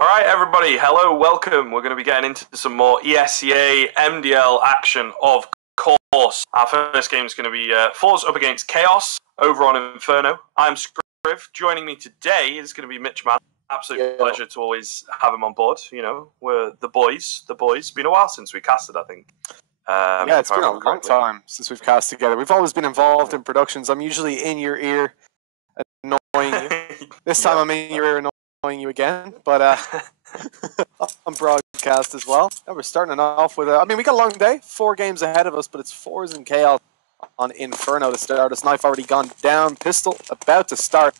All right, everybody. Hello, welcome. We're going to be getting into some more ESCA MDL action, of course. Our first game is going to be Forze up against Chaos over on Inferno. I'm Scriv. Joining me today is going to be Mitch Mann. Absolute pleasure to always have him on board. You know, we're the boys. It's been a while since we casted, I think. Yeah, it's been a long time since we've cast together. We've always been involved in productions. I'm usually in your ear, annoying you. This time I'm in your ear, annoying you again. But on broadcast as well. And we're starting off with, we got a long day. 4 games ahead of us, but it's Forze and Chaos on Inferno to start us. Knife already gone down. Pistol about to start.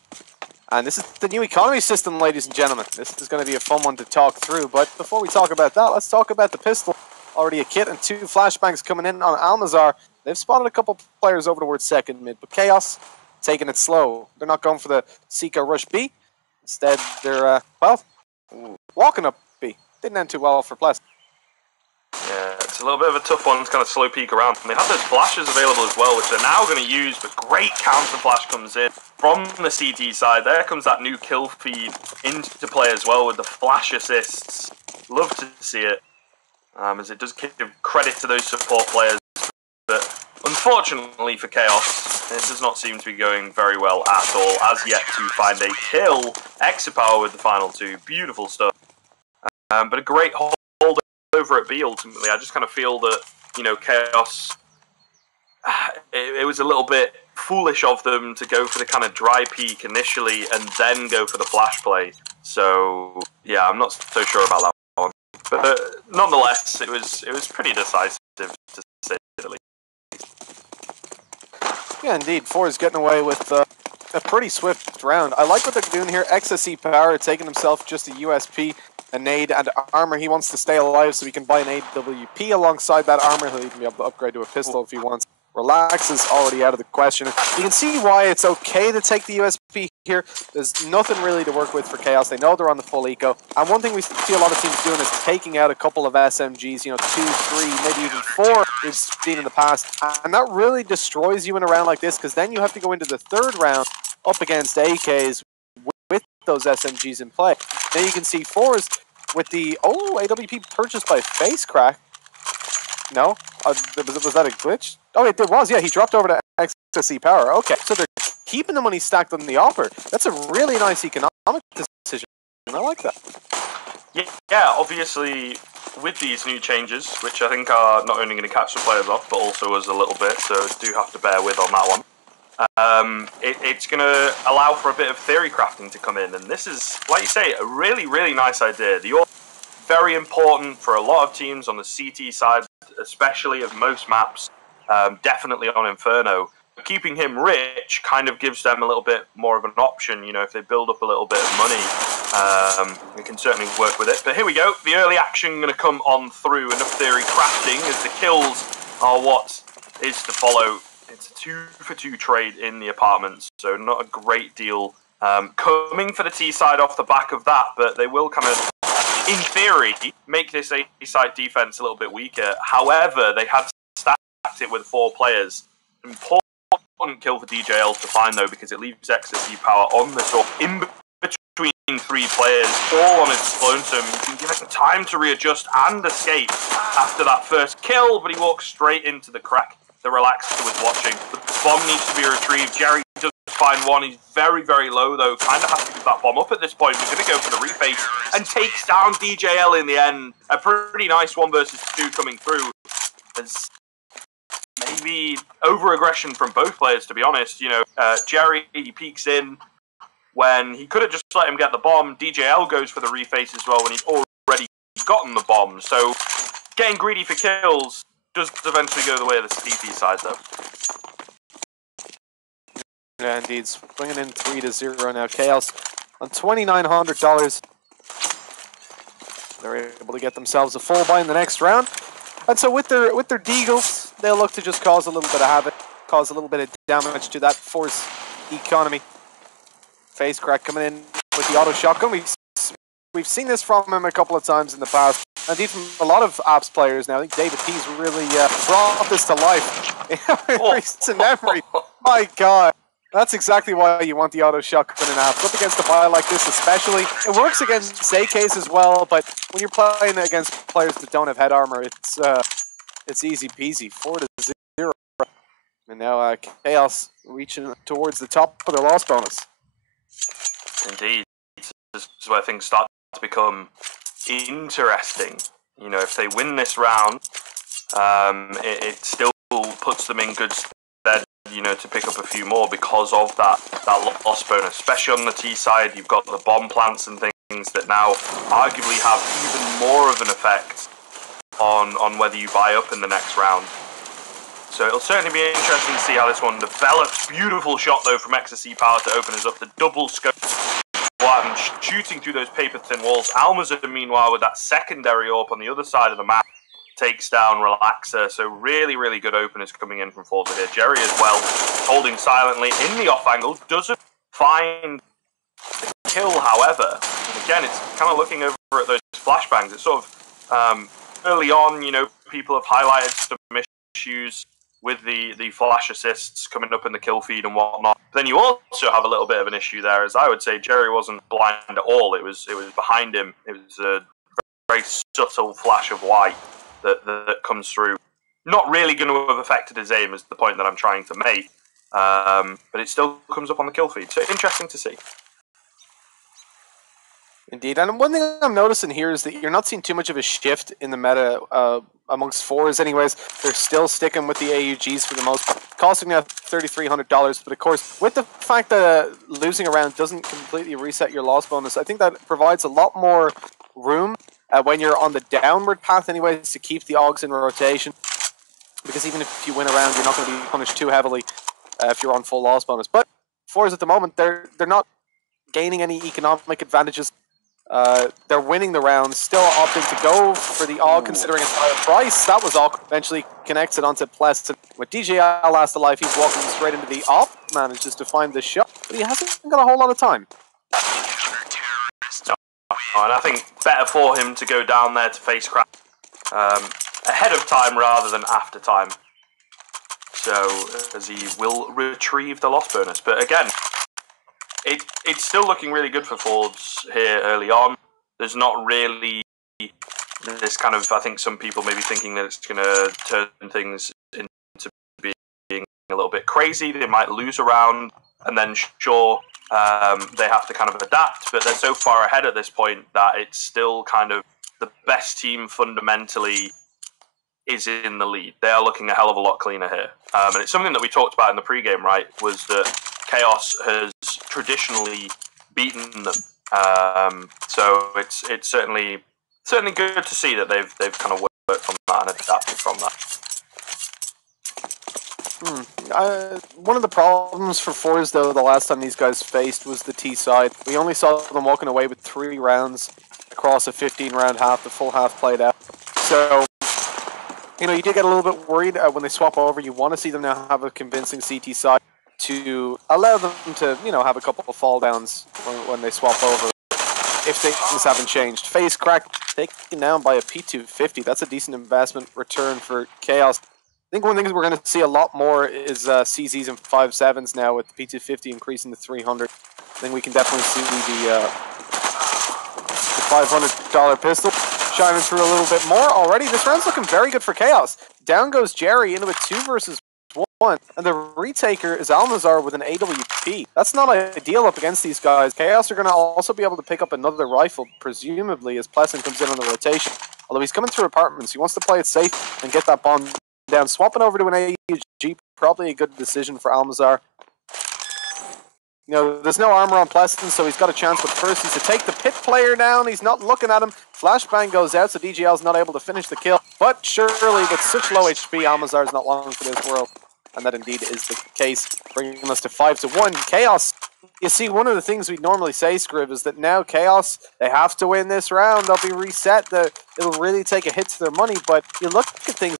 And this is the new economy system, ladies and gentlemen. This is going to be a fun one to talk through. But before we talk about that, let's talk about the pistol. Already a kit and 2 flashbangs coming in on Almazar. They've spotted a couple players over towards second mid, but Chaos taking it slow. They're not going for the Seeker rush B. Instead, they're, walking up B. Didn't end too well for Bless. Yeah, it's a little bit of a tough one to kind of slow peek around. And they have those flashes available as well, which they're now going to use, but great counter flash comes in from the CT side. There comes that new kill feed into play as well with the flash assists. Love to see it. As it does give credit to those support players, but unfortunately for Chaos, it does not seem to be going very well at all, as yet to find a kill. Exit power with the final 2, beautiful stuff. But a great hold over at B ultimately. I just kind of feel that, you know, Chaos, it was a little bit foolish of them to go for the kind of dry peak initially and then go for the flash play. So, yeah, I'm not so sure about that. But nonetheless, it was pretty decisive, to say the least. Yeah, indeed. Forze getting away with a pretty swift round. I like what they're doing here. XSE Power taking himself just a USP, a nade, and armor. He wants to stay alive so he can buy an AWP alongside that armor. He'll even be able to upgrade to a pistol if he wants. Relax is already out of the question. You can see why it's okay to take the USP here. There's nothing really to work with for Chaos. They know they're on the full eco. And one thing we see a lot of teams doing is taking out a couple of SMGs, you know, 2, 3, maybe even 4 we've seen in the past. And that really destroys you in a round like this, because then you have to go into the 3rd round up against AKs with those SMGs in play. Now you can see Forze with the, AWP purchased by Facecrack. No? Was that a glitch? Oh, it was. Yeah, he dropped over to XSE Power. Okay, so they're keeping the money stacked on the offer. That's a really nice economic decision. I like that. Yeah, obviously, with these new changes, which I think are not only going to catch the players off, but also us a little bit, so do have to bear with on that one. It's going to allow for a bit of theory crafting to come in, and this is, like you say, a really, really nice idea. The very important for a lot of teams on the CT side, especially of most maps, definitely on Inferno. Keeping him rich kind of gives them a little bit more of an option, you know, if they build up a little bit of money, they can certainly work with it. But here we go, the early action going to come on through, enough theory crafting as the kills are what is to follow. It's a 2-for-2 trade in the apartments, so not a great deal coming for the T side off the back of that, but they will kind of, in theory, make this A-side defense a little bit weaker. However, they had stacked it with 4 players. Important kill for DJL to find, though, because it leaves XSE Power on the door in between 3 players, all on its lonesome. You can give it time to readjust and escape after that first kill, but he walks straight into the crack. The Relaxer was watching. The bomb needs to be retrieved. Jerry does find one. He's very, very low, though. Kind of has to give that bomb up at this point. He's going to go for the reface and takes down DJL in the end. A pretty nice 1 versus 2 coming through. There's maybe over-aggression from both players, to be honest. You know, Jerry, he peeks in when he could have just let him get the bomb. DJL goes for the reface as well when he's already gotten the bomb. So getting greedy for kills does eventually go the way of the CT side, though. Yeah, indeed. Bringing in 3-0 now. Chaos on $2,900. They're able to get themselves a full buy in the next round. And so with their deagles, they'll look to just cause a little bit of havoc, cause a little bit of damage to that Force economy. Facecrack coming in with the auto shotgun. We've seen this from him a couple of times in the past. Indeed, from a lot of apps players now. I think David P's really brought this to life in recent memory. My God. That's exactly why you want the auto shotgun in apps. Up against a buy like this especially. It works against AKs as well, but when you're playing against players that don't have head armor, it's easy peasy. 4-0. And now Chaos reaching towards the top of their loss bonus. Indeed. This is where things start to become interesting. You know, if they win this round, it still puts them in good stead, you know, to pick up a few more because of that loss bonus. Especially on the T side, you've got the bomb plants and things that now arguably have even more of an effect on whether you buy up in the next round. So it'll certainly be interesting to see how this one develops. Beautiful shot though from Ecstasy Power to open us up the double scope. And shooting through those paper-thin walls. Almazar, meanwhile, with that secondary AWP on the other side of the map, takes down Relaxer. So really, really good openers coming in from Forze here. Jerry as well, holding silently in the off angle. Doesn't find the kill, however. And again, it's kind of looking over at those flashbangs. It's sort of early on, you know, people have highlighted some issues with the flash assists coming up in the kill feed and whatnot. Then you also have a little bit of an issue there, as I would say Jerry wasn't blind at all. It was behind him. It was a very subtle flash of white that comes through. Not really going to have affected his aim, is the point that I'm trying to make. But it still comes up on the kill feed. So interesting to see. Indeed, and one thing I'm noticing here is that you're not seeing too much of a shift in the meta amongst fours anyways. They're still sticking with the AUGs for the most part, costing now $3,300, but of course, with the fact that losing a round doesn't completely reset your loss bonus, I think that provides a lot more room when you're on the downward path anyways to keep the AUGs in rotation, because even if you win a round, you're not going to be punished too heavily if you're on full loss bonus. But fours at the moment, they're not gaining any economic advantages. They're winning the round, still opting to go for the AUG, considering its higher price. That was all eventually connects it onto Pleston. With DJL last alive, he's walking straight into the AWP, manages to find the shot, but he hasn't got a whole lot of time. And I think better for him to go down there to face crack ahead of time rather than after time. So, as he will retrieve the loss bonus. But again, it's still looking really good for Forze here early on. There's not really this kind of, I think some people may be thinking that it's going to turn things into being a little bit crazy. They might lose a round, and then sure, they have to kind of adapt. But they're so far ahead at this point that it's still kind of the best team fundamentally is in the lead. They are looking a hell of a lot cleaner here. And it's something that we talked about in the pregame, right, was that Chaos has traditionally beaten them. So it's certainly good to see that they've kind of worked on that and adapted from that. One of the problems for Forze, though, the last time these guys faced was the T side. We only saw them walking away with 3 rounds across a 15-round half, the full half played out. So, you know, you did get a little bit worried when they swap over. You want to see them now have a convincing CT side to allow them to, you know, have a couple of fall downs when they swap over, if things haven't changed. Face crack taken down by a P250. That's a decent investment return for Chaos. I think one thing we're going to see a lot more is CZs and 5.7s now, with the P250 increasing to 300. I think we can definitely see the $500 pistol shining through a little bit more already. This round's looking very good for Chaos. Down goes Jerry into a 2 versus 1, and the retaker is Almazar with an AWP. That's not ideal up against these guys. Chaos are going to also be able to pick up another rifle, presumably, as Plesson comes in on the rotation. Although he's coming through apartments, he wants to play it safe and get that bomb down. Swapping over to an AUG, probably a good decision for Almazar. You know, there's no armor on Pleston, so he's got a chance, but first he's to take the pit player down. He's not looking at him. Flashbang goes out, so DGL's not able to finish the kill. But surely, with such low HP, Almazar's not long for this world. And that indeed is the case, bringing us to 5-1. Chaos, you see, one of the things we normally say, Scrib, is that now Chaos, they have to win this round. They'll be reset. It'll really take a hit to their money. But you look at things,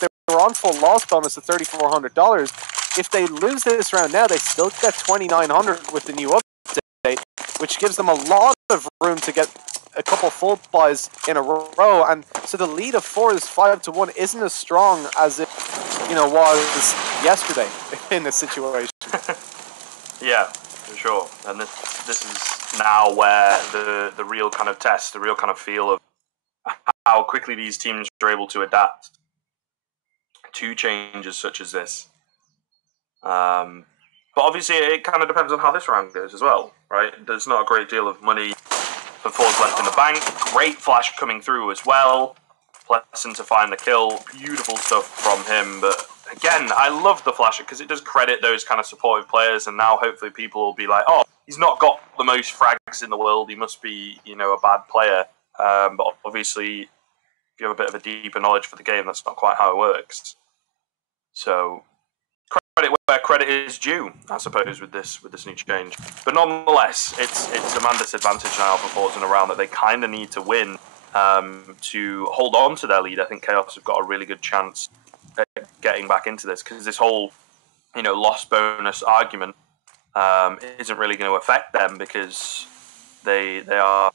they were on full loss bonus of $3,400. If they lose this round now, they still get $2,900 with the new update, which gives them a lot of room to get a couple full buys in a row. And so the lead of 4 is 5-1 isn't as strong as it, you know, was yesterday in this situation. Yeah, for sure. And this is now where the real kind of test, the real kind of feel of how quickly these teams are able to adapt to changes such as this. But obviously, it kind of depends on how this round goes as well, right? There's not a great deal of money for Forze left in the bank. Great flash coming through as well. Pleasant to find the kill. Beautiful stuff from him. But again, I love the flasher because it does credit those kind of supportive players. And now hopefully people will be like, oh, he's not got the most frags in the world. He must be, a bad player. But obviously, if you have a bit of a deeper knowledge for the game, that's not quite how it works. So credit where credit is due, I suppose, with this new change. But nonetheless, it's a man disadvantage now for Forze in a round that they kind of need to win to hold on to their lead. I think Chaos have got a really good chance at getting back into this because this whole, loss bonus argument isn't really going to affect them because they are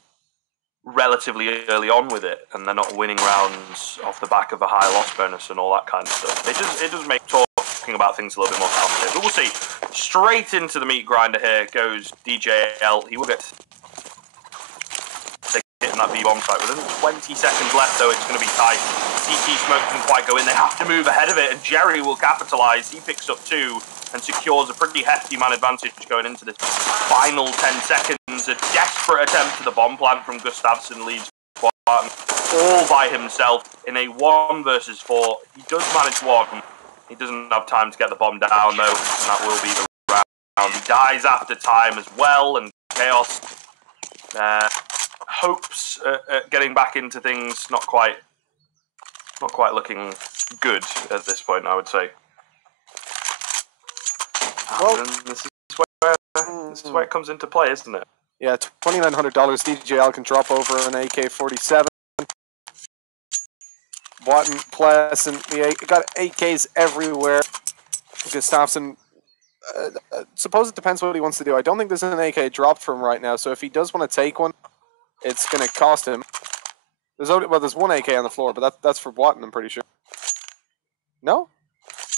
relatively early on with it and they're not winning rounds off the back of a high loss bonus and all that kind of stuff. It does make talking about things a little bit more complicated, but we'll see. Straight into the meat grinder here goes DJL. He will get hitting that B-bomb site with 20 seconds left, though it's going to be tight. CT smoke doesn't quite go in. They have to move ahead of it, and Jerry will capitalise. He picks up 2 and secures a pretty hefty man advantage going into this final 10 seconds. A desperate attempt to the bomb plant from Gustafsson leaves Barton all by himself in a 1 versus 4. He does manage 1. He doesn't have time to get the bomb down, though, and that will be the round. He dies after time as well, and Chaos hopes at getting back into things not quite looking good at this point, I would say. Well, this is where it comes into play, isn't it? Yeah, $2,900 DJL can drop over an AK-47. Watton, Pleasant, got AKs everywhere. Gustafsson, suppose it depends what he wants to do. I don't think there's an AK dropped for him right now, so if he does want to take one, it's going to cost him. There's 1 AK on the floor, but that's for Watton, I'm pretty sure. No?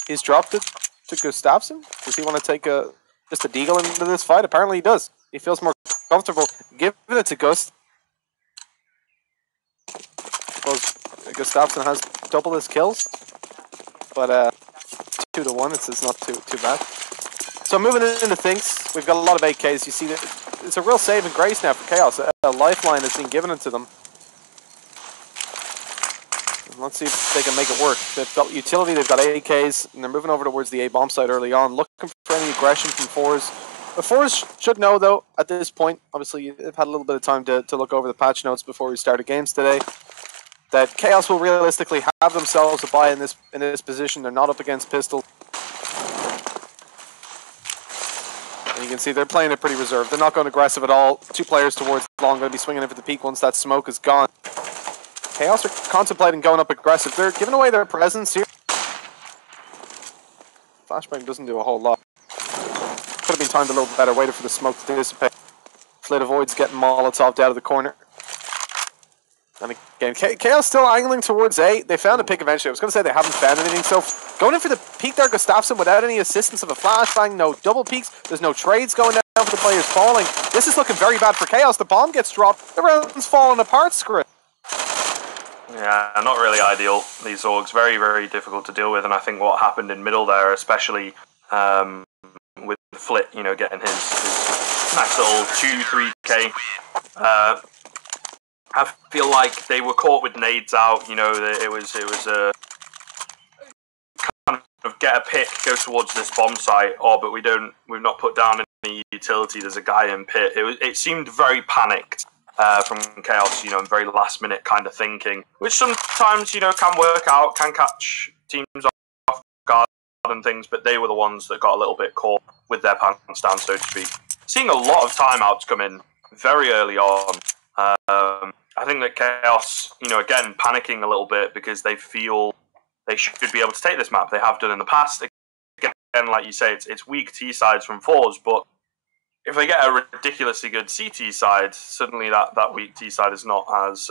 He's dropped it to Gustafsson? Does he want to take just a deagle into this fight? Apparently he does. He feels more comfortable giving it to Gust. Suppose Gustafsson has double his kills, but 2 to 1. It's not too bad. So moving into things, we've got a lot of AKs. You see that it's a real saving grace now for Chaos. A lifeline has been given to them. Let's see if they can make it work. They've got utility, they've got AKs, and they're moving over towards the A-bomb site early on, looking for any aggression from Forze. The Forze should know, though, at this point, obviously they've had a little bit of time to look over the patch notes before we started games today, that Chaos will realistically have themselves a buy in this position. They're not up against Pistol. And you can see they're playing it pretty reserved. They're not going aggressive at all. 2 players towards long, going to be swinging in for the peak once that smoke is gone. Chaos are contemplating going up aggressive. They're giving away their presence here. Flashbang doesn't do a whole lot. Could have been timed a little better, waited for the smoke to dissipate. Flit avoids getting Molotov'd out of the corner. And again, Chaos still angling towards A. They found a pick eventually. I was going to say they haven't found anything, so going in for the peak there, Gustafsson, without any assistance of a flashbang, no double peaks, there's no trades going down for the players falling. This is looking very bad for Chaos. The bomb gets dropped, the round's falling apart, Script. Yeah, not really ideal, these Zorgs. Very, very difficult to deal with, and I think what happened in middle there, especially with Flit, getting his nice little 2-3k, I feel like they were caught with nades out. It was a kind of get a pick, go towards this bomb site, but we've not put down any utility. There's a guy in pit. It seemed very panicked from Chaos, and very last minute kind of thinking, which sometimes can work out, can catch teams off guard and things. But they were the ones that got a little bit caught with their pants down, so to speak. Seeing a lot of timeouts come in very early on. I think that Chaos, again, panicking a little bit because they feel they should be able to take this map. They have done in the past. Again, like you say, it's weak T sides from Forze, but if they get a ridiculously good CT side, suddenly that weak T side is not as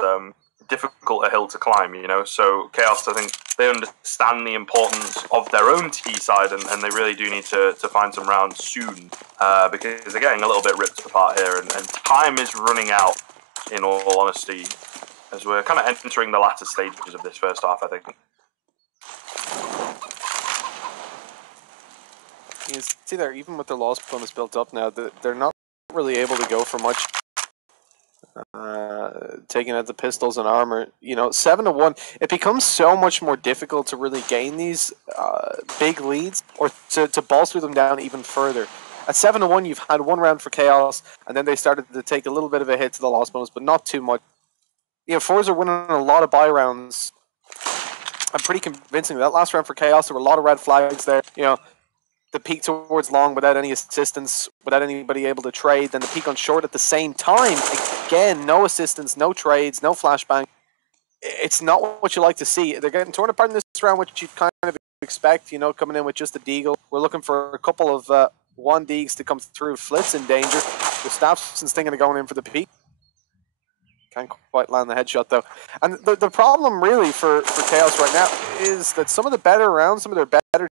difficult a hill to climb, So Chaos, I think they understand the importance of their own T side, and they really do need to find some rounds soon, because they're getting a little bit ripped apart here, and time is running out, in all honesty, as we're kind of entering the latter stages of this first half, I think. You see there, even with their loss bonus built up now, they're not really able to go for much. Taking out the pistols and armor, 7-1, it becomes so much more difficult to really gain these big leads, or to bolster them down even further. At 7-1, you've had one round for Chaos, and then they started to take a little bit of a hit to the loss bonus, but not too much. Forze are winning a lot of buy rounds. I'm pretty convincing. That last round for Chaos, there were a lot of red flags there. The peak towards long without any assistance, without anybody able to trade, then the peak on short at the same time. Again, no assistance, no trades, no flashbang. It's not what you like to see. They're getting torn apart in this round, which you'd kind of expect, coming in with just a Deagle. We're looking for a couple of 1 Deags to come through. Flit's in danger. Gustafsson's thinking of going in for the peak. Can't quite land the headshot, though. And the problem, really, for Chaos right now is that some of the better rounds, some of their better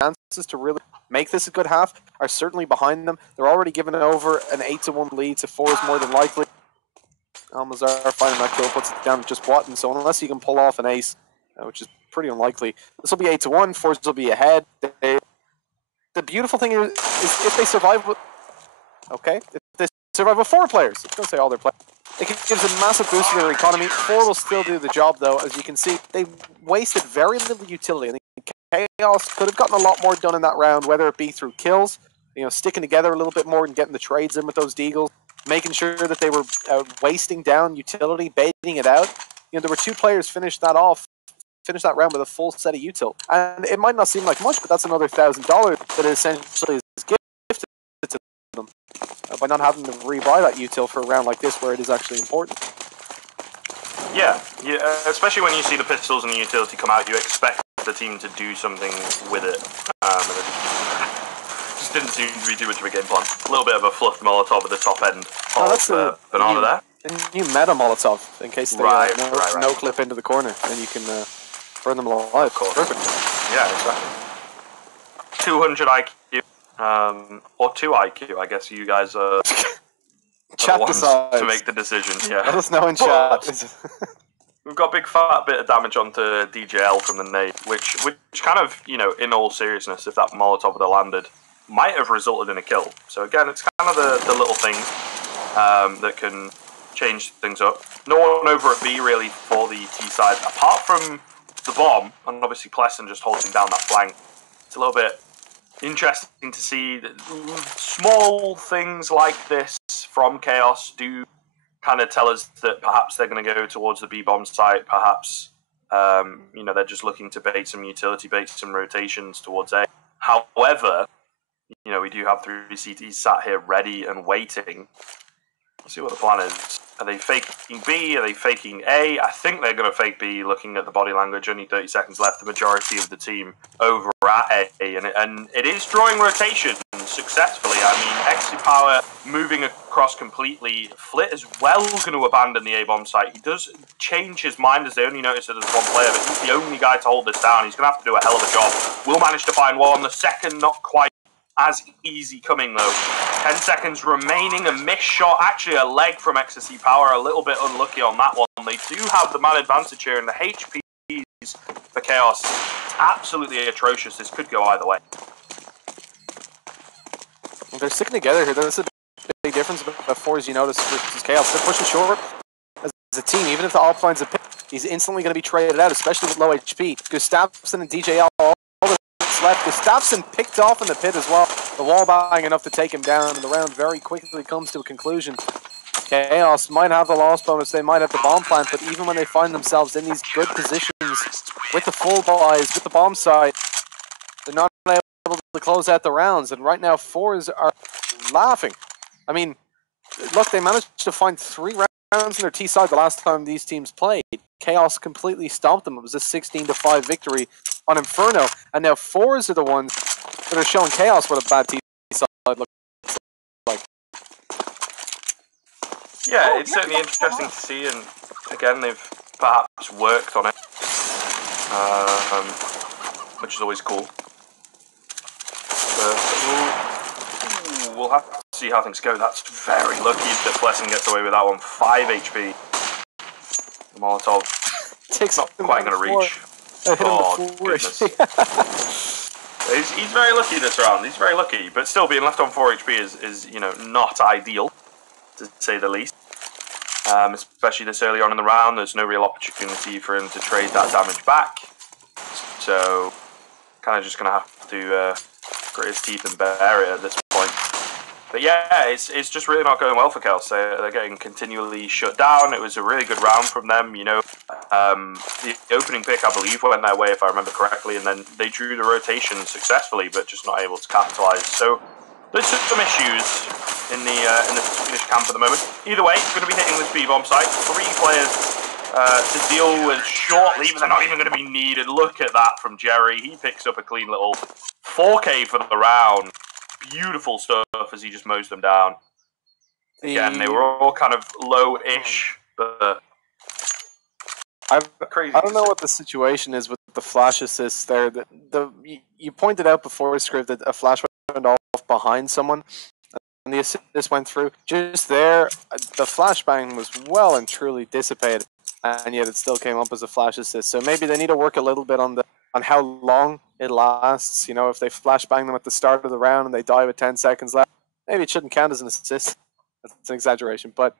chances to really make this a good half are certainly behind them. They're already giving over an 8-1 lead to Forze more than likely. Almazar finding that kill puts it down to just Watton, so unless you can pull off an ace, which is pretty unlikely, this will be 8-1, Forze will be ahead. The beautiful thing is if they survive with... Okay, if they survive with 4 players, I was going to say all their players, it gives a massive boost to their economy. 4 will still do the job, though. As you can see, they wasted very little utility. I think Chaos could have gotten a lot more done in that round, whether it be through kills, sticking together a little bit more and getting the trades in with those Deagles, making sure that they were wasting down utility, baiting it out. There were 2 players finish that round with a full set of util. And it might not seem like much, but that's another $1,000 that essentially is gifted to them by not having to rebuy that util for a round like this where it is actually important. Yeah, especially when you see the pistols and the utility come out, you expect the team to do something with it. And it just didn't seem to be too much of a game plan. A little bit of a fluffed Molotov at the top end of Banana there. And you meta Molotov in case they no clip into the corner, and you can burn them alive. Of course. Perfect. Yeah, exactly. 200 IQ, or 2 IQ, I guess you guys are chat the ones decides to make the decision. Yeah. Let us know in chat. We've got a big fat bit of damage onto DJL from the nade, which kind of, in all seriousness, if that Molotov would have landed, might have resulted in a kill. So again, it's kind of the little things that can change things up. No one over at B really for the T side, apart from the bomb, and obviously Pleasant just holding down that flank. It's a little bit interesting to see that small things like this from Chaos do kind of tell us that perhaps they're going to go towards the B-bomb site, perhaps they're just looking to bait some utility, bait some rotations towards A. However, we do have 3 CTs sat here ready and waiting. Let's see what the plan is. Are they faking B? Are they faking A? I think they're going to fake B, looking at the body language. Only 30 seconds left. The majority of the team over at A. And it is drawing rotation successfully. I mean, XC Power moving across completely. Flit is well going to abandon the A-bomb site. He does change his mind as they only notice that there's 1 player, but he's the only guy to hold this down. He's going to have to do a hell of a job. Will manage to find 1. The second, not quite as easy coming, though. 10 seconds remaining, a missed shot, actually a leg from XSC Power, a little bit unlucky on that one. They do have the man advantage here, and the HPs for Chaos, absolutely atrocious. This could go either way. They're sticking together here. That's a big difference about Forze, versus Chaos. They're pushing short as a team. Even if the AWP finds a pick, he's instantly going to be traded out, especially with low HP. Gustafsson and DJL left. Gustafsson picked off in the pit as well. The wall bang enough to take him down, and the round very quickly comes to a conclusion. Chaos might have the loss bonus, they might have the bomb plant, but even when they find themselves in these good positions with the full buys, with the bomb site, they're not able to close out the rounds. And right now, Forze are laughing. I mean, look, they managed to find 3 rounds in their T side the last time these teams played. Chaos completely stomped them. It was a 16-5 victory on Inferno, and now Forze are the ones that are showing Chaos what a bad T side looks like. Yeah, it's certainly interesting to see, and again, they've perhaps worked on it. which is always cool. But we'll have to see how things go. That's very lucky that Blessing gets away with that one. 5 HP. Molotov. Takes not quite going to reach. Oh, goodness. He's very lucky this round. He's very lucky, but still being left on 4 HP is you know, not ideal, to say the least. Especially this early on in the round, there's no real opportunity for him to trade that damage back. So, kind of just going to have to grit his teeth and bear it at this point. But yeah, it's just really not going well for Chaos. They're getting continually shut down. It was a really good round from them, you know. The opening pick, I believe, went their way, if I remember correctly, and then they drew the rotation successfully, but just not able to capitalize. So there's some issues in the Swedish camp at the moment. Either way, we're going to be hitting this B-bomb site. 3 players to deal with shortly, but they're not even going to be needed. Look at that from Jerry. He picks up a clean little 4K for the round. Beautiful stuff as he just mows them down. Again, they were all kind of low-ish, but crazy. I don't know what the situation is with the flash assists there. You pointed out before, Script, that a flash went off behind someone, and the assist went through. Just there, the flashbang was well and truly dissipated, and yet it still came up as a flash assist. So maybe they need to work a little bit on how long it lasts. You know, if they flashbang them at the start of the round and they die with 10 seconds left, maybe it shouldn't count as an assist. That's an exaggeration, but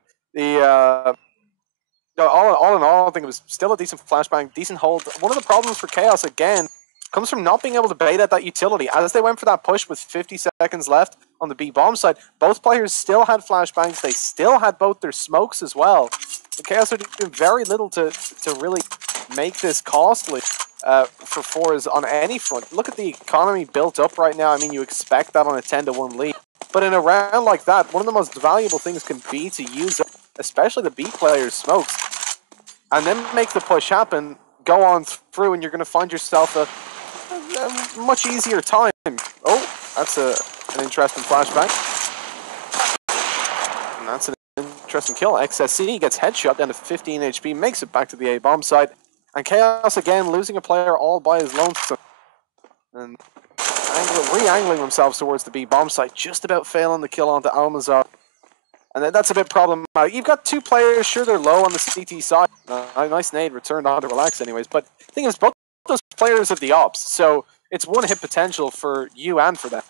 all in all, I think it was still a decent flashbang, decent hold. One of the problems for Chaos, again, comes from not being able to bait at that utility. As they went for that push with 50 seconds left on the B-bomb side, both players still had flashbangs. They still had both their smokes as well. The Chaos are doing very little to really make this costly for Forze on any front. Look at the economy built up right now. I mean, you expect that on a 10-1 lead. But in a round like that, one of the most valuable things can be to use, especially the B players' smokes, and then make the push happen, go on through, and you're going to find yourself a much easier time. Oh, that's an interesting flashback. And that's an interesting kill. XSC gets headshot down to 15 HP, makes it back to the A-bomb side. And Chaos, again, losing a player all by his lonesome. And re-angling themselves towards the B-bomb site, just about failing the kill onto Almazar. And that's a bit problematic. You've got 2 players, sure, they're low on the CT side. A nice nade returned on to relax anyways. But the thing is, both those players have the ops, so it's one hit potential for you and for them.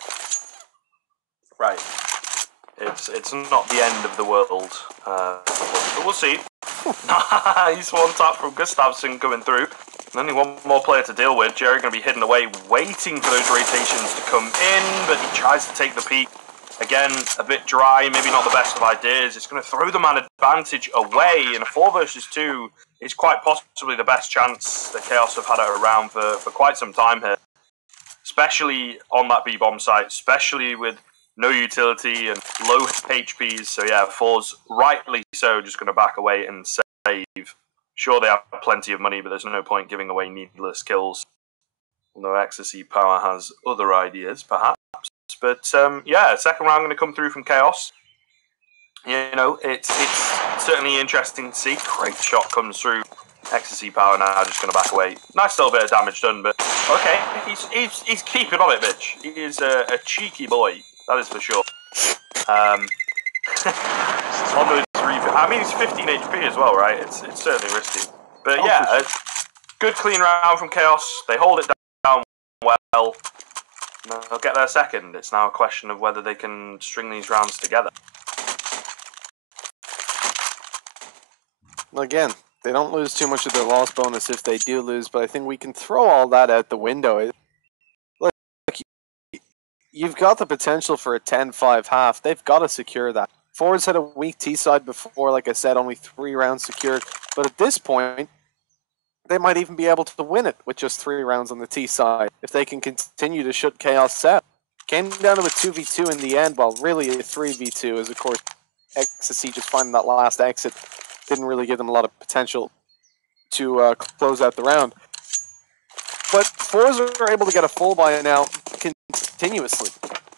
Right. It's not the end of the world. But we'll see. Nice one tap from Gustafsson coming through. Only one more player to deal with. Jerry going to be hidden away, waiting for those rotations to come in, but he tries to take the peak. Again, a bit dry, maybe not the best of ideas. It's going to throw the man advantage away. In a 4 versus 2, it's quite possibly the best chance that Chaos have had it around for quite some time here. Especially on that B-bomb site, especially with no utility and low HPs. So yeah, Forze, rightly so, just going to back away and save. Sure, they have plenty of money, but there's no point giving away needless kills. Although Ecstasy Power has other ideas, perhaps. But yeah, second round going to come through from Chaos. You know, it's certainly interesting to see. Great shot comes through. Ecstasy Power now just going to back away. Nice little bit of damage done, but okay, he's keeping on it, bitch. He is a cheeky boy, that is for sure. On those 3, I mean, he's 15 HP as well, right? It's certainly risky. But yeah, a good clean round from Chaos. They hold it down well. They'll get their second. It's now a question of whether they can string these rounds together. Again, they don't lose too much of their loss bonus if they do lose, but I think we can throw all that out the window. Look, you've got the potential for a 10-5 half. They've got to secure that. Forze had a weak T-side before, like I said, only 3 rounds secured. But at this point, they might even be able to win it with just 3 rounds on the T-side if they can continue to shut Chaos out. Came down to a 2v2 in the end, well, really a 3v2, as of course Ecstasy just finding that last exit didn't really give them a lot of potential to close out the round. But Forze are able to get a full buy now continuously.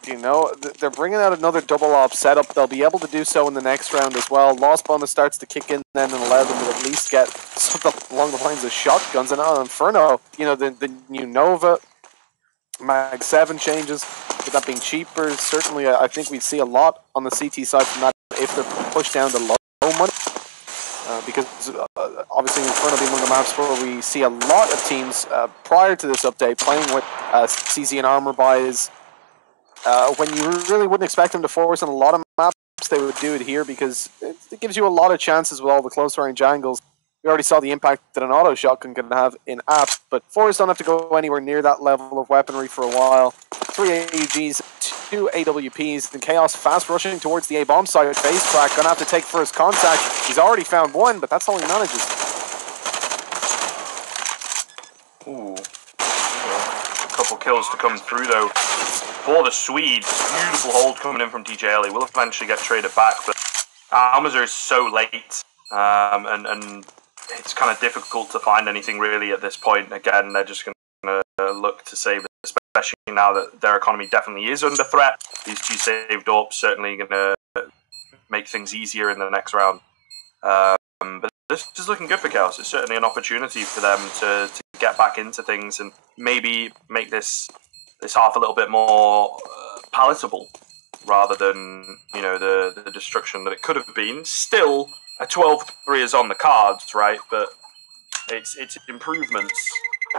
You know, they're bringing out another double op setup. They'll be able to do so in the next round as well. Lost bonus starts to kick in then and allow them to at least get something along the lines of shotguns. And on Inferno, you know, the new Nova, Mag 7 changes, with that being cheaper. Certainly, I think we'd see a lot on the CT side from that if they're pushed down to low money. Because obviously Inferno being one of the maps where we see a lot of teams prior to this update playing with CZ and armor buys. When you really wouldn't expect them to force on a lot of maps, they would do it here because it gives you a lot of chances with all the close range angles. We already saw the impact that an auto shotgun can have in app, but Forze don't have to go anywhere near that level of weaponry for a while. 3 AUGs, 2 AWPs, and Chaos fast rushing towards the A-bomb side. Face crack, gonna have to take first contact. He's already found one, but that's all he manages. Ooh. A couple kills to come through though. For the Swedes, beautiful hold coming in from DJL. He will eventually get traded back, but Almazur is so late, and it's kind of difficult to find anything really at this point. Again, they're just going to look to save, especially now that their economy definitely is under threat. These 2 saved AWPs certainly going to make things easier in the next round. But this is looking good for Chaos. It's certainly an opportunity for them to get back into things and maybe make this half a little bit more palatable, rather than, you know, the destruction that it could have been. Still, a 12-3 is on the cards, right? But it's improvements,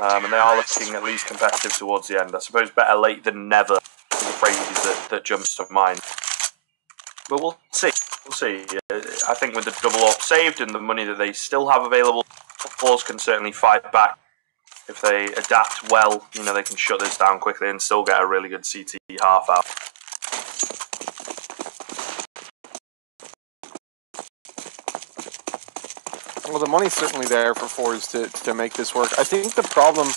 and they are looking at least competitive towards the end. I suppose better late than never is the phrase that jumps to mind. But we'll see. We'll see. I think with the double up saved and the money that they still have available, Forze can certainly fight back. If they adapt well, you know, they can shut this down quickly and still get a really good CT half out. Well, the money's certainly there for Forze to make this work. I think the problem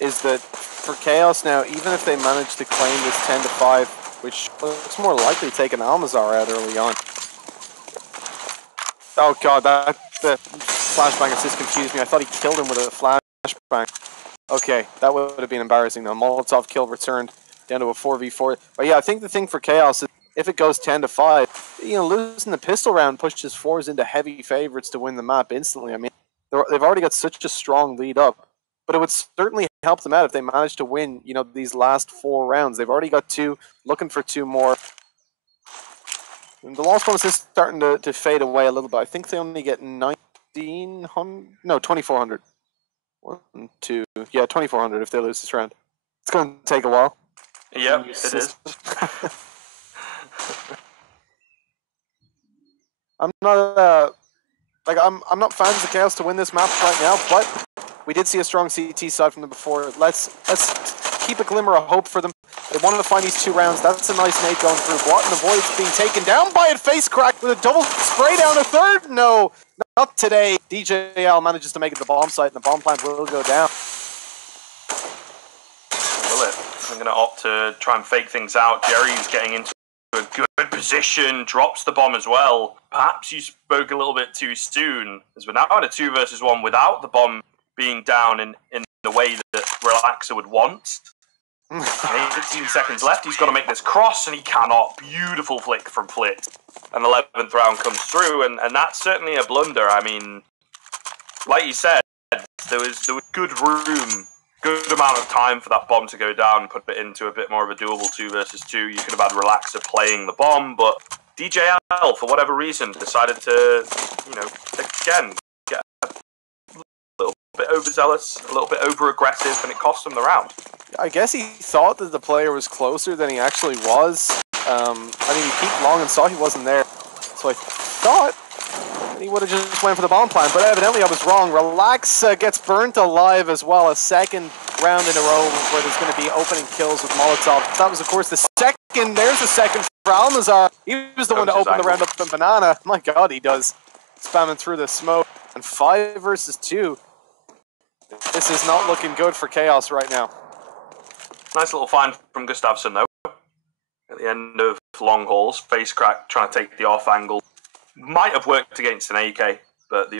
is that for Chaos now, even if they manage to claim this 10-5, which looks more likely to take an Almazar out early on. Oh god, the flashbang assist confused me. I thought he killed him with a flashbang. Okay, that would have been embarrassing though. Molotov kill returned down to a 4v4. But yeah, I think the thing for Chaos is if it goes 10-5, you know, losing the pistol round pushes Forze into heavy favorites to win the map instantly. I mean, they've already got such a strong lead up, but it would certainly help them out if they managed to win, you know, these last 4 rounds. They've already got 2, looking for 2 more. And the loss bonus is starting to fade away a little bit. I think they only get 1,900, no, 2,400. 1, 2, yeah, 2,400 if they lose this round. It's going to take a while. Yep, it is. I'm not I'm not fans of Chaos to win this map right now, but we did see a strong CT side from them before. Let's keep a glimmer of hope for them. They wanted to find these 2 rounds. That's a nice nade going through. Watt in the Void's being taken down by it. Face crack with a double spray down a third. No, not today. DJL manages to make it to the bomb site, and the bomb plant will go down. Will it? I'm going to opt to try and fake things out. Jerry's getting into a good position, drops the bomb as well. Perhaps you spoke a little bit too soon, as we're now in a 2 versus 1 without the bomb being down in the way that Relaxer would want. 18 seconds left. He's got to make this cross, and he cannot. Beautiful flick from Flit. And the 11th round comes through, and that's certainly a blunder. I mean, like you said, there was good room, good amount of time for that bomb to go down, put it into a bit more of a doable 2 versus 2. You could have had Relaxer playing the bomb, but DJL, for whatever reason, decided to, you know, again, get a little bit overzealous, a little bit over-aggressive, and it cost him the round. I guess he thought that the player was closer than he actually was. I mean, he peeked long and saw he wasn't there. So I thought he would have just went for the bomb plan, but evidently I was wrong. Relax gets burnt alive as well. A second round in a row where there's going to be opening kills with Molotov. That was, of course, the second. There's the second for Almazar. He was the one to open the round up in Banana. My god, he does. Spamming through the smoke. And 5 versus 2. This is not looking good for Chaos right now. Nice little find from Gustafsson, though. At the end of long hauls, face crack, trying to take the off angle. Might have worked against an AK, but the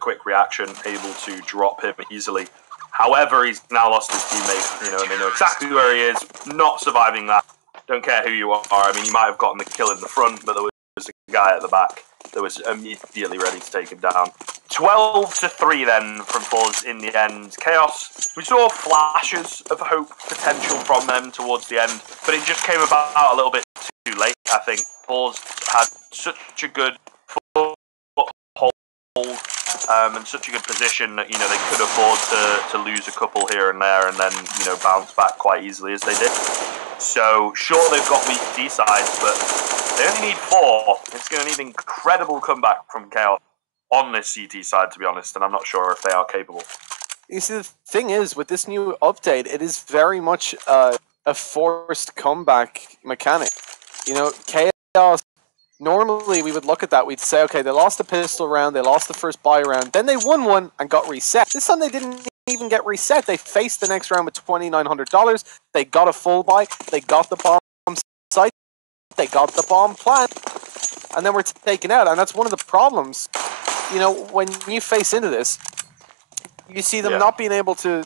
quick reaction, able to drop him easily. However, he's now lost his teammate, and they know exactly where he is. Not surviving that Don't care who you are. I mean, you might have gotten the kill in the front, but there was a guy at the back that was immediately ready to take him down. 12-3 then from Forze in the end. Chaos, we saw flashes of hope potential from them towards the end, but it just came about a little bit too late, I think. Forze had such a good foothold and such a good position that, they could afford to lose a couple here and there and then, bounce back quite easily as they did. So, sure, they've got weak D sides, but they only need 4. It's going to need an incredible comeback from Chaos on this CT side, to be honest, and I'm not sure if they are capable. You see, the thing is, with this new update, it is very much a forced comeback mechanic. Chaos, normally we would look at that, we'd say, okay, they lost the pistol round, they lost the first buy round, then they won one and got reset. This time they didn't even get reset. They faced the next round with $2,900. They got a full buy, they got the bomb site, they got the bomb plant, and then we're taken out. And that's one of the problems. When you face into this, you see them not being able to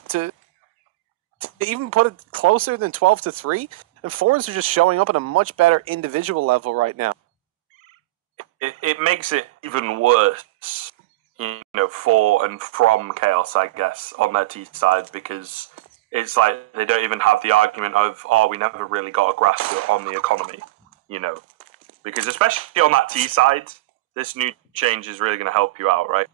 even put it closer than 12-3, and Forze are just showing up at a much better individual level right now. It makes it even worse, for and from Chaos, I guess, on their T side, because it's like they don't even have the argument of, we never really got a grasp on the economy, because especially on that T side, this new change is really going to help you out, right?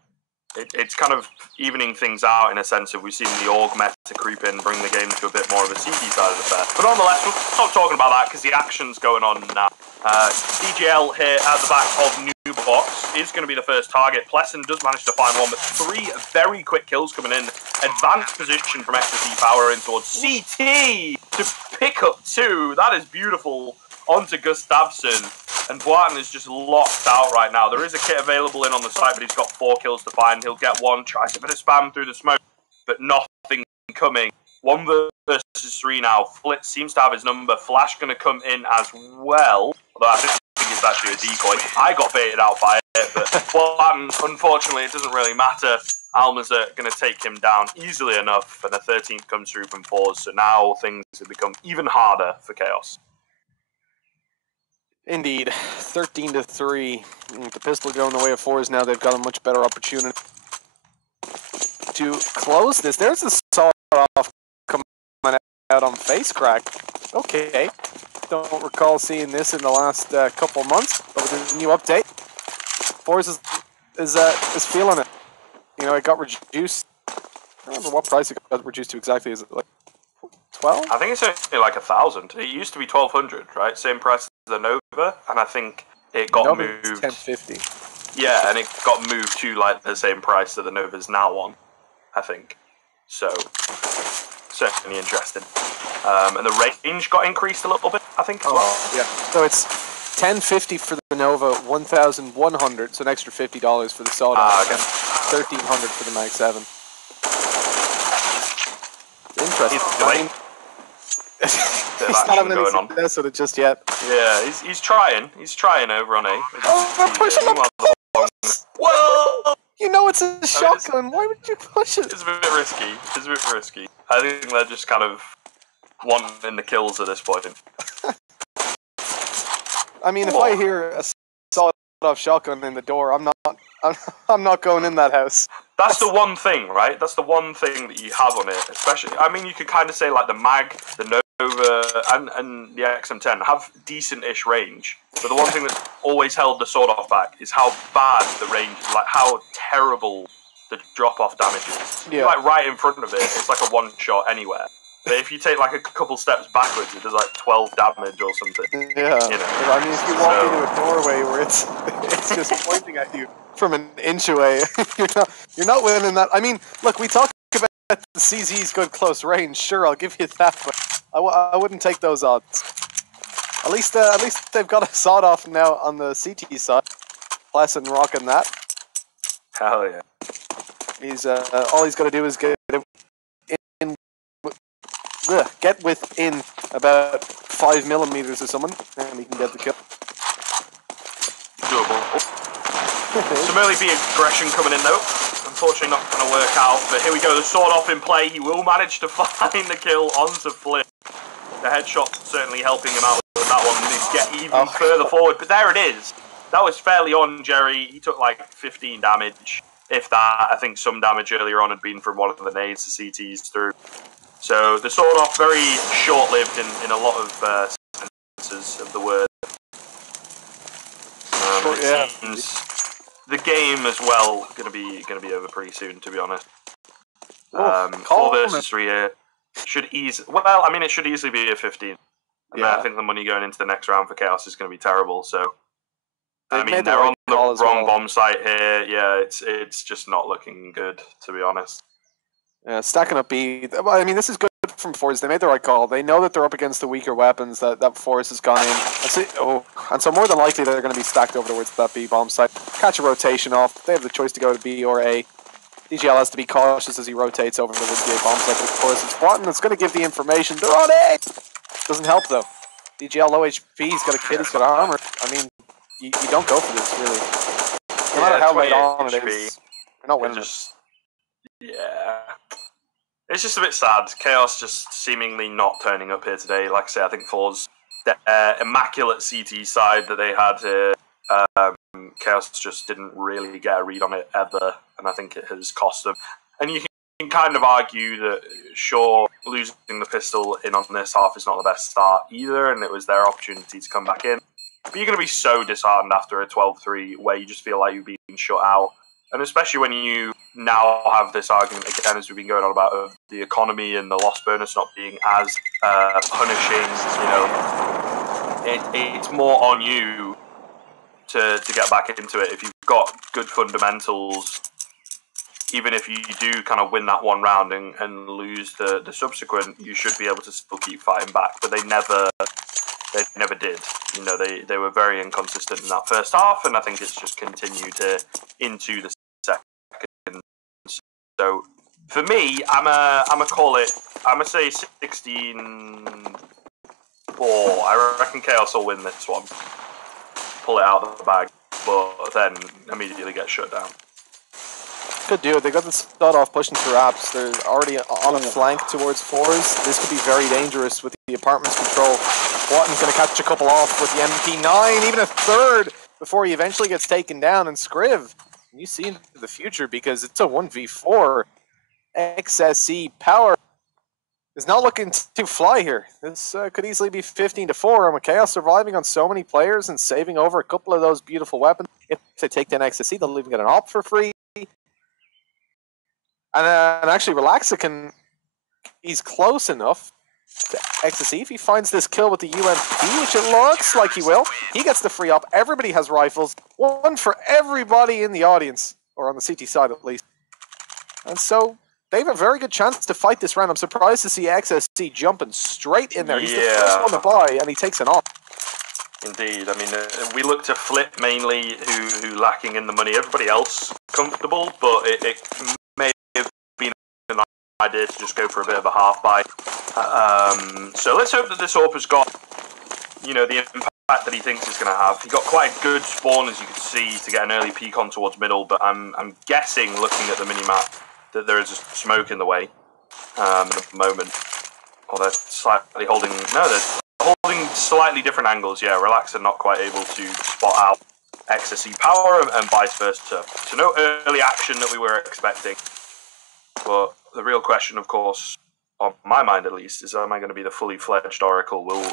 It's kind of evening things out in a sense of we've seen the org meta creep in, bring the game to a bit more of a CT side of the fair. But nonetheless, we'll stop talking about that because the action's going on now. DGL here at the back of New Box is going to be the first target. Pleasant does manage to find one, but 3 very quick kills coming in. Advanced position from Ecstasy Power in towards CT to pick up 2. That is beautiful. Onto Gustavsson, and Boatin is just locked out right now. There is a kit available in on the site, but he's got 4 kills to find. He'll get 1, tries a bit of spam through the smoke, but nothing coming. 1 versus 3 now. Flitz seems to have his number. Flash going to come in as well, although I think it's actually a decoy. I got baited out by it, but Boatin, unfortunately, it doesn't really matter. Alma's going to take him down easily enough, and a 13th comes through from Forze, so now things have become even harder for Chaos. Indeed, 13-3. With the pistol going the way of Forze now, they've got a much better opportunity to close this. There's a solid off coming out on face crack. Okay, don't recall seeing this in the last couple months, but with the new update, Forze is feeling it. It got reduced. I don't remember what price it got reduced to exactly. Is it like 12? I think it's only like 1,000. It used to be 1,200, right? Same price as the Nova, and I think it got moved. 1050. Yeah, and it got moved to like the same price that the Nova's now on, I think. So certainly interesting. And the range got increased a little bit, I think, as well. Yeah. So it's 1050 for the Nova, 1,100, so an extra $50 for the sawed-off, and 1,300 for the Mag 7. Interesting. He's not having any success with it just yet. Yeah, he's trying. He's trying over on A. They're pushing him. Whoa! It's a shotgun. Why would you push it? It's a bit risky. I think they're just kind of wanting the kills at this point. I mean, if I hear a sawed-off shotgun in the door, I'm not going in that house. That's the one thing, right? That's the one thing that you have on it, especially. I mean, you could kind of say like the Mag, the Nova, and the XM10 have decent-ish range. But the one thing that's always held the sawed-off back is how bad the range is, like how terrible the drop-off damage is. Yeah. Like right in front of it, it's like a one-shot anywhere. But if you take like a couple steps backwards, it does like 12 damage or something. Yeah. I mean, if you walk into a doorway where it's just pointing at you from an inch away, you're not winning that. I mean, look, we talk about the CZ's good close range. Sure, I'll give you that, but I wouldn't take those odds. At least they've got a sawed off now on the CT side. Pleasant rocking that. Hell yeah. He's all he's got to do is get within about 5 millimeters of someone, and he can get the kill. Doable. Some early B aggression coming in though. Unfortunately not going to work out, but here we go, the sword off in play. He will manage to find the kill onto Flip. The headshot certainly helping him out a little that one to get even further forward. But there it is. That was fairly on Jerry. He took like 15 damage, if that. I think some damage earlier on had been from one of the nades the CTs through. So the sword off very short-lived in a lot of senses of the word. It seems the game as well going to be over pretty soon, to be honest. 4 versus 3 here should it should easily be a 15. And I think the money going into the next round for Chaos is going to be terrible. So they're on the wrong bomb site here. Yeah, it's just not looking good, to be honest. Yeah, stacking up B. Well, I mean, this is good from Forze. They made the right call. They know that they're up against the weaker weapons that Forze has gone in. And so more than likely they're going to be stacked over towards that B bomb site. Catch a rotation off. They have the choice to go to B or A. DGL has to be cautious as he rotates over towards the A bomb site. But of course, it's Watton that's going to give the information. They're on A! Doesn't help, though. DGL low HP. He's got a kid. He's got armor. I mean, you don't go for this, really. No matter how late on it is, you're not winning it. Yeah. It's just a bit sad. Chaos just seemingly not turning up here today. Like I say, I think Forze, the immaculate CT side that they had here, Chaos just didn't really get a read on it ever, and I think it has cost them. And you can kind of argue that, sure, losing the pistol in on this half is not the best start either, and it was their opportunity to come back in. But you're going to be so disheartened after a 12-3 where you just feel like you're being shut out. And especially when you now have this argument, again, as we've been going on about the economy and the loss bonus not being as punishing, it's more on you to get back into it. If you've got good fundamentals, even if you do kind of win that one round and lose the subsequent, you should be able to still keep fighting back. But they never did. They were very inconsistent in that first half, and I think it's just continued into the second. So for me, I'm a say 16-4. I reckon Chaos will win this one. Pull it out of the bag, but then immediately get shut down. Could do it. They got the start off pushing through apps. They're already on a flank towards Forze. This could be very dangerous with the apartment's control. Watton's going to catch a couple off with the MP9, even a third before he eventually gets taken down. And Scriv, you see into the future because it's a 1v4. XSE Power is not looking to fly here. This could easily be 15-4. And with Chaos surviving on so many players and saving over a couple of those beautiful weapons, if they take down XSE, they'll even get an op for free. And actually, Relaxa he's close enough to XSE. If he finds this kill with the UMP, which it looks like he will, he gets the free op. Everybody has rifles. One for everybody in the audience, or on the CT side at least. And so they have a very good chance to fight this round. I'm surprised to see XSE jumping straight in there. He's the first one to buy, and he takes an op. Indeed. I mean, we look to Flip mainly, who lacking in the money. Everybody else comfortable, but it may have been an idea to just go for a bit of a half buy. So let's hope that this AWP has got, the impact that he thinks it's going to have. He got quite a good spawn, as you can see, to get an early peek on towards middle, but I'm guessing, looking at the minimap, that there is a smoke in the way at the moment. Or they're slightly holding... No, they're holding slightly different angles. Yeah, Relax are not quite able to spot out XSE Power and vice versa. So no early action that we were expecting. But the real question, of course, on my mind at least, is am I going to be the fully fledged Oracle? Will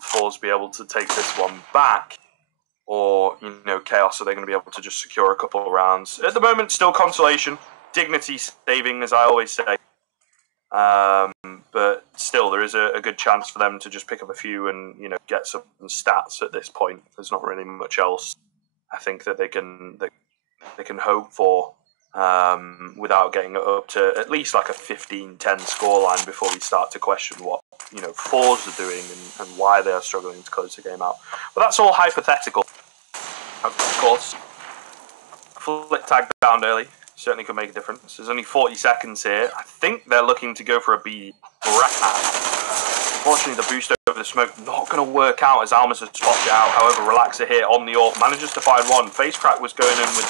Forze be able to take this one back? Or, Chaos, are they going to be able to just secure a couple of rounds? At the moment, still consolation. Dignity saving, as I always say. But still, there is a good chance for them to just pick up a few and, get some stats at this point. There's not really much else I think that they can hope for without getting it up to at least like a 15-10 scoreline before we start to question what, Forze are doing and why they are struggling to close the game out. But that's all hypothetical, of course. Flick tagged down early. Certainly could make a difference. There's only 40 seconds here. I think they're looking to go for a B grab. Unfortunately, the boost over the smoke not going to work out as Almas has spotted it out. However, Relaxer here on the AWP manages to find one. Face crack was going in with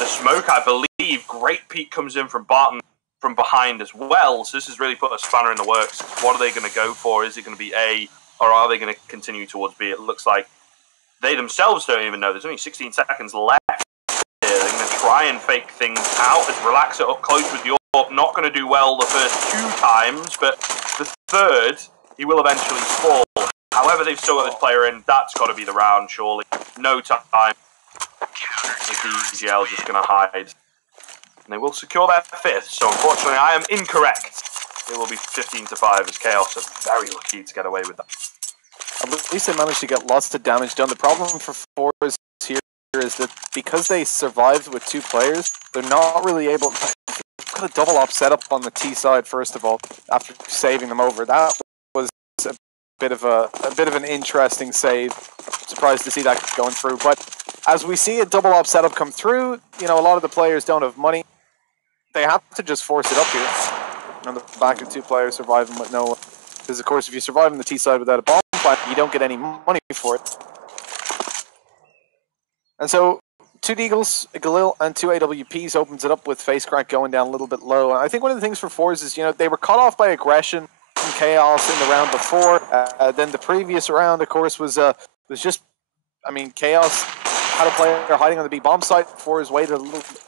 the smoke, I believe. Great peek comes in from Barton from behind as well. So this has really put a spanner in the works. What are they going to go for? Is it going to be A, or are they going to continue towards B? It looks like they themselves don't even know. There's only 16 seconds left here. They're going to try and fake things out as Relaxer up close with the orb. Not going to do well the first 2 times, but the third, he will eventually fall. However, they've still got this player in. That's got to be the round, surely. No time. If the EGL just going to hide. And they will secure their 5th, so unfortunately I am incorrect. It will be 15-5 as Chaos are very lucky to get away with that. At least they managed to get lots of damage done. The problem for Forze here is that because they survived with 2 players, they're not really able to... Got a double op setup on the T side first of all, after saving them over. That was a bit of an interesting save. Surprised to see that going through. But as we see a double op setup come through, you know, a lot of the players don't have money. They have to just force it up here. On the back of 2 players surviving with no... Because of course if you survive on the T side without a bomb plant, you don't get any money for it. And so 2 Deagles, a Galil, and 2 AWPs opens it up with Face Crack going down a little bit low. And I think one of the things for Forze is, you know, they were cut off by aggression and Chaos in the round before. Then the previous round, of course, was just, I mean, Chaos had a player hiding on the B bomb site. Forze waited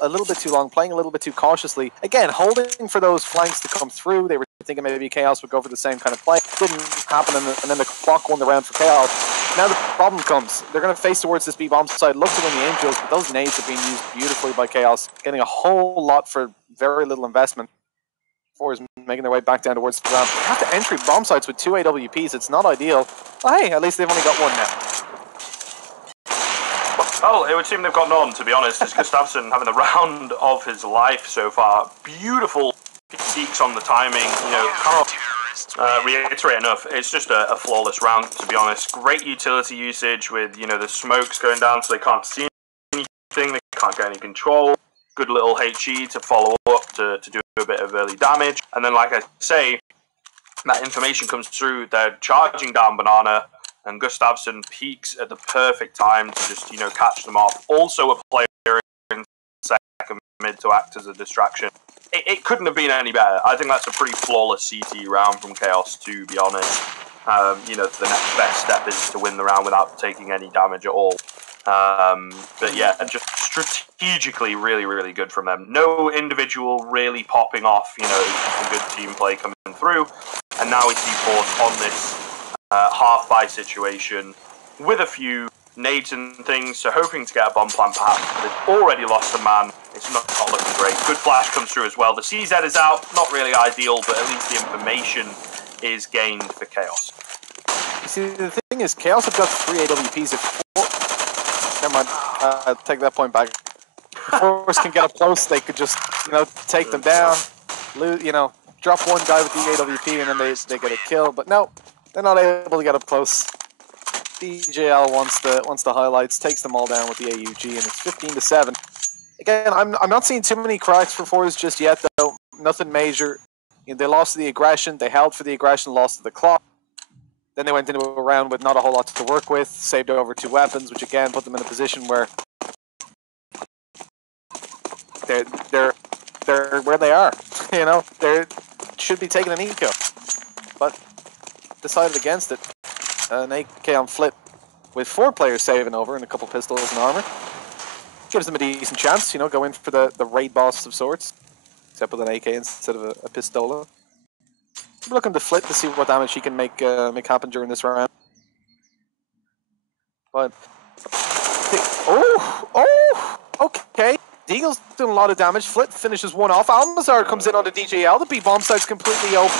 a little bit too long, playing a little bit too cautiously. Again, holding for those flanks to come through. They were thinking maybe Chaos would go for the same kind of play. Didn't happen, and then the clock won the round for Chaos. Now the problem comes. They're going to face towards this B bomb side, look to win the Angels, but those nades are being used beautifully by Chaos, getting a whole lot for very little investment. Forze making their way back down towards the ground. They have to entry bomb sites with 2 AWPs. It's not ideal. But hey, at least they've only got 1 now. Well, it would seem they've got none, to be honest. It's Gustafsson having the round of his life so far. Beautiful peaks on the timing. You know, cannot reiterate enough. It's just a flawless round, to be honest. Great utility usage with, you know, the smokes going down so they can't see anything. They can't get any control. Good little HE to follow up to do a bit of early damage. And then, like I say, that information comes through. They're charging down Banana. And Gustafsson peaks at the perfect time to just, you know, catch them off. Also a player in second mid to act as a distraction. It couldn't have been any better. I think that's a pretty flawless CT round from Chaos, to be honest. You know, the next best step is to win the round without taking any damage at all. But yeah, just strategically really, really good from them. No individual really popping off, you know, just a good team play coming through. And now we see Force on this half-buy situation with a few nades and things, so hoping to get a bomb plant perhaps. They've already lost a man. It's not looking great. Good flash comes through as well. The CZ is out. Not really ideal, but at least the information is gained for Chaos. You see, the thing is, Chaos have got 3 AWPs. Never mind. I'll take that point back. If Force can get up close, they could just, you know, take them down, you know, drop one guy with the AWP, and then they get a kill. But no. They're not able to get up close. DJL wants the highlights, takes them all down with the AUG, and it's 15-7. Again, I'm not seeing too many cracks for Forze just yet, though. Nothing major. You know, they lost to the aggression, they held for the aggression, lost to the clock. Then they went into a round with not a whole lot to work with, saved over 2 weapons, which again put them in a position where they're where they are. You know, they should be taking an eco, but decided against it. An AK on Flip with 4 players saving over and a couple pistols and armor. Gives them a decent chance, you know, go in for the raid boss of sorts. Except with an AK instead of a pistola. We're looking to Flip to see what damage he can make happen during this round. But okay. Deagle's doing a lot of damage. Flip finishes one off. Almazar comes in on the DJL. The B bomb site's completely open.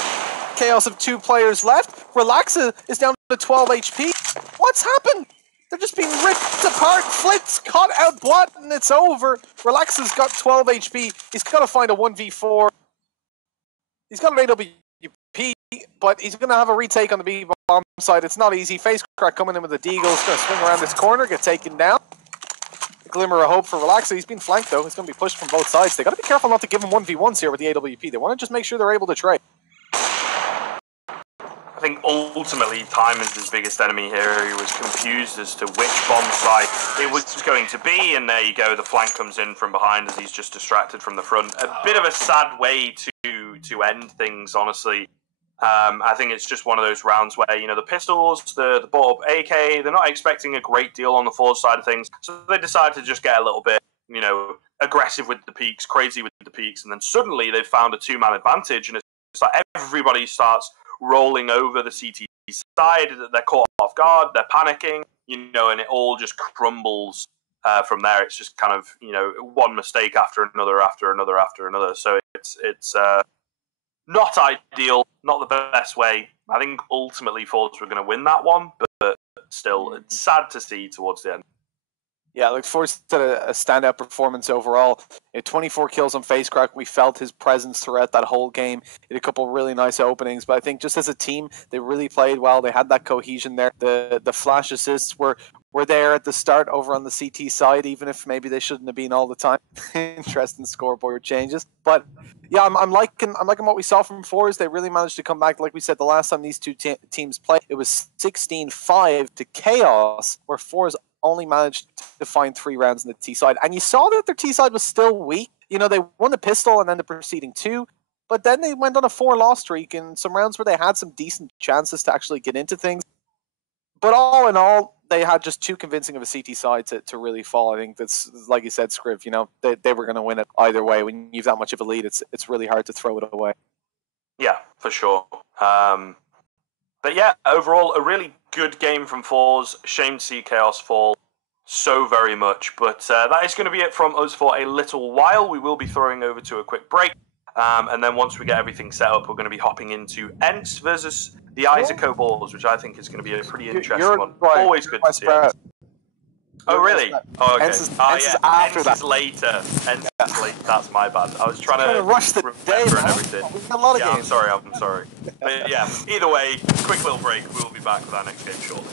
Chaos of 2 players left. Relaxa is down to 12 HP. What's happened? They're just being ripped apart. Flit's caught out Blat and it's over. Relaxa's got 12 HP. He's got to find a 1v4. He's got an AWP, but he's going to have a retake on the B bomb side. It's not easy. Face Crack coming in with the Deagle. He's going to swing around this corner, get taken down. A glimmer of hope for Relaxa. He's been flanked though. He's going to be pushed from both sides. They got to be careful not to give him 1v1s here with the AWP. They want to just make sure they're able to trade. I think ultimately time is his biggest enemy here. He was confused as to which bomb site it was going to be, and there you go, the flank comes in from behind as he's just distracted from the front. A bit of a sad way to end things, honestly. I think it's just one of those rounds where, you know, the pistols, the bought up AK, they're not expecting a great deal on the Forze side of things, so they decide to just get a little bit, you know, aggressive with the peaks, crazy with the peaks, and then suddenly they've found a two-man advantage, and it's like everybody starts rolling over the CT side, they're caught off guard, they're panicking, you know, and it all just crumbles from there. It's just kind of, you know, one mistake after another, after another, after another. So it's not ideal, not the best way. I think ultimately Forze were going to win that one, but still, it's sad to see towards the end. Yeah, like Forze had a standout performance overall. 24 kills on Facecrack. We felt his presence throughout that whole game. He had a couple really nice openings, but I think just as a team, they really played well. They had that cohesion there. The flash assists were there at the start over on the CT side, even if maybe they shouldn't have been all the time. Interesting scoreboard changes, but yeah, I'm liking what we saw from Forze. They really managed to come back. Like we said, the last time these two teams played, it was 16-5 to Chaos, where Forze only managed to find 3 rounds in the T side. And you saw that their T side was still weak. You know, they won the pistol and then the preceding 2, but then they went on a 4-loss streak in some rounds where they had some decent chances to actually get into things. But all in all, they had just too convincing of a CT side to really fall. I think that's, like you said, Scriv, you know, they were going to win it either way. When you have that much of a lead, it's really hard to throw it away. Yeah, for sure. But yeah, overall, a really good game from Forze. Shame to see Chaos fall so very much. But that is going to be it from us for a little while. We will be throwing over to a quick break. And then once we get everything set up, we're going to be hopping into Ents versus the Isaac Balls, which I think is going to be a pretty interesting one. Right. Always good to see it. Oh, really? Oh, okay. Ents is after Ents that. is later. Ents is late. That's my bad. I was trying to rush the day, remember and everything. We've got a lot of games. I'm sorry. But yeah, either way, quick little break. We'll be back with our next game shortly.